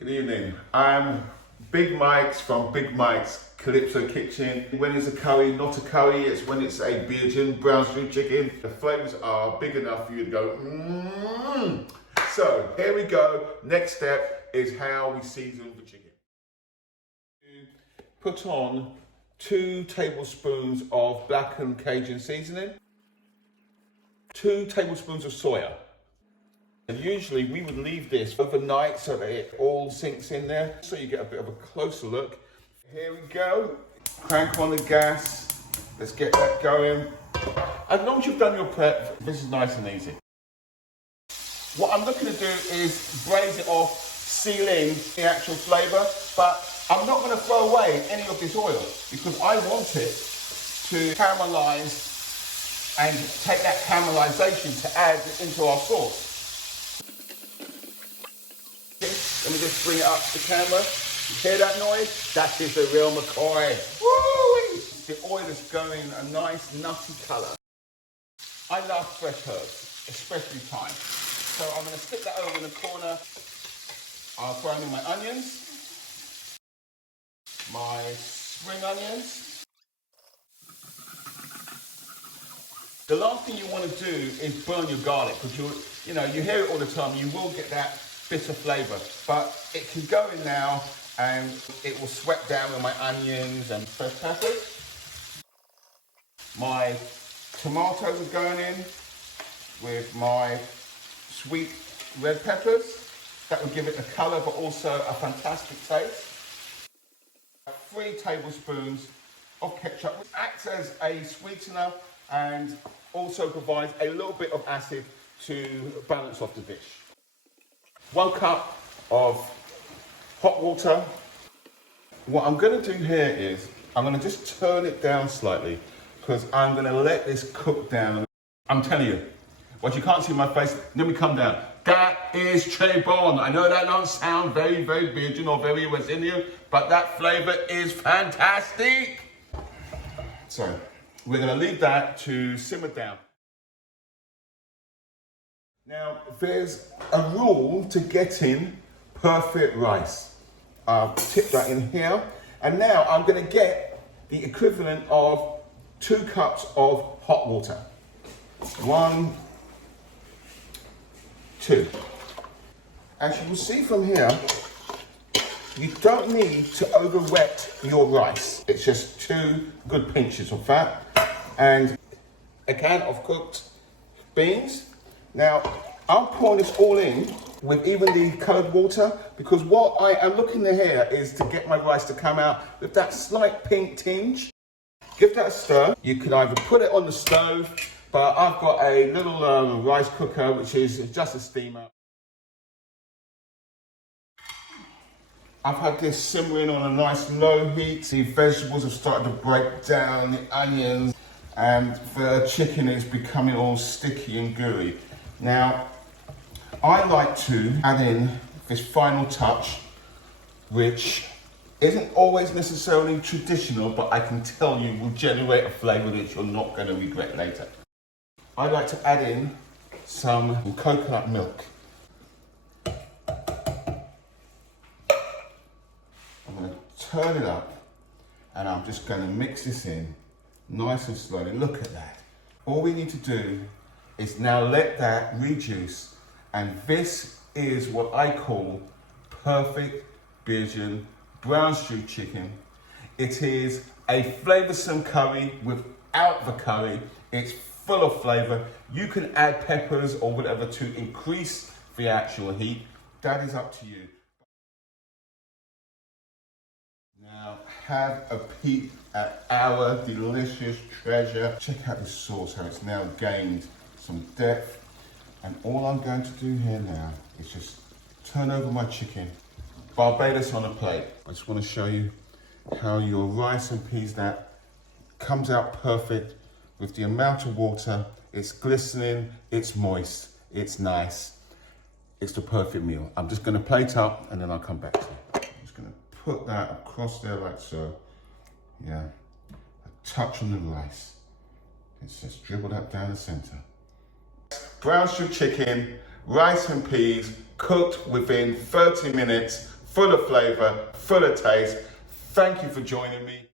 Good evening. I'm Big Mike's from Big Mike's Calypso Kitchen. When it's a curry, not a curry, it's when it's a Bajan brown stew chicken. The flavors are big enough for you to go, mmm. So here we go. Next step is how we season the chicken. Put on 2 tablespoons of blackened Cajun seasoning, 2 tablespoons of soya. And usually we would leave this overnight so that it all sinks in there, so you get a bit of a closer look. Here we go. Crank on the gas. Let's get that going. As long as you've done your prep, this is nice and easy. What I'm looking to do is braise it off, seal in the actual flavour, but I'm not going to throw away any of this oil because I want it to caramelise and take that caramelisation to add into our sauce. Let me just bring it up to the camera. You hear that noise? That is the real McCoy. Woo! The oil is going a nice nutty colour. I love fresh herbs, especially thyme. So I'm going to stick that over in the corner. I'll throw in my onions, my spring onions. The last thing you want to do is burn your garlic because you hear it all the time. You will get that bitter flavour, but it can go in now and it will sweat down with my onions and fresh peppers. My tomatoes are going in with my sweet red peppers. That will give it a colour but also a fantastic taste. 3 tablespoons of ketchup, which acts as a sweetener and also provides a little bit of acid to balance off the dish. 1 cup of hot water. What I'm going to do here is I'm going to just turn it down slightly because I'm going to let this cook down. I'm telling you, what you can't see in my face, let me come down. That is Trebon. I know that don't sound very, very Bajan or very West Indian, but that flavour is fantastic. So we're going to leave that to simmer down. Now, there's a rule to getting perfect rice. I'll tip that in here. And now I'm going to get the equivalent of 2 cups of hot water. 1, 2. As you will see from here, you don't need to over wet your rice. It's just 2 good pinches of fat and a can of cooked beans. Now, I'm pouring this all in with even the coloured water because what I am looking to here is to get my rice to come out with that slight pink tinge. Give that a stir. You can either put it on the stove, but I've got a little rice cooker which is just a steamer. I've had this simmering on a nice low heat. The vegetables have started to break down, the onions, and the chicken is becoming all sticky and gooey. Now, I like to add in this final touch, which isn't always necessarily traditional, but I can tell you will generate a flavour that you're not going to regret later. I like to add in some coconut milk. I'm going to turn it up and I'm just going to mix this in nice and slowly. Look at that. All we need to do is now let that reduce, and this is what I call perfect Bajan brown stew chicken. It is a flavoursome curry without the curry. It's full of flavour. You can add peppers or whatever to increase the actual heat. That is up to you. Now have a peek at our delicious treasure. Check out this sauce, how it's now gained some depth. And all I'm going to do here now is just turn over my chicken. Barbados on a plate. I just want to show you how your rice and peas that comes out perfect with the amount of water. It's glistening, it's moist, it's nice. It's the perfect meal. I'm just going to plate up and then I'll come back to it. I'm just going to put that across there like so. Yeah, a touch on the rice. It's just dribble that down the center. Brown stew chicken, rice and peas, cooked within 30 minutes full of flavour, full of taste. Thank you for joining me.